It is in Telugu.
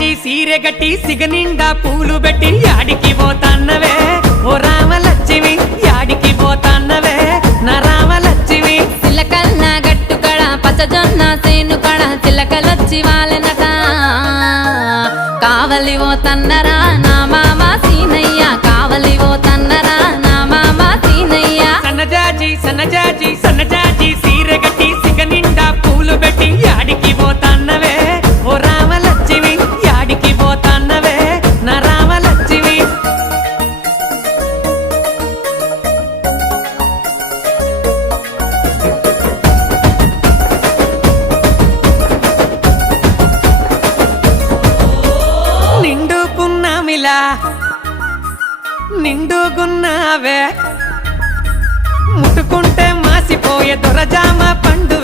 జాజి సీరె గట్టి సిగనిండా పూలు పెట్టి యాడికి పోతాన్నవే ఓ రామలక్ష్మి యాడికి పోతాన్నవే నా రామలక్ష్మి చిలకల్ల గట్టు కడ పచ్చజొన్న సేను కడ చిలకలొచ్చి వాలెనట కావలి ఓ తన్నరా నా మామ సీనయ్య కావలి ఓ తన్నరా నా మామ సీనయ్య సన్నజాజి సీరె గట్టి సిగనిండా పూలు పెట్టి యాడికి పోతాన్నవే ఓ రామలక్ష్మి యాడికి పోతాన్నవే నా రామలక్ష్మి నిండుకున్నావే ముట్టుకుంటే మాసిపోయే దొరజామ పండు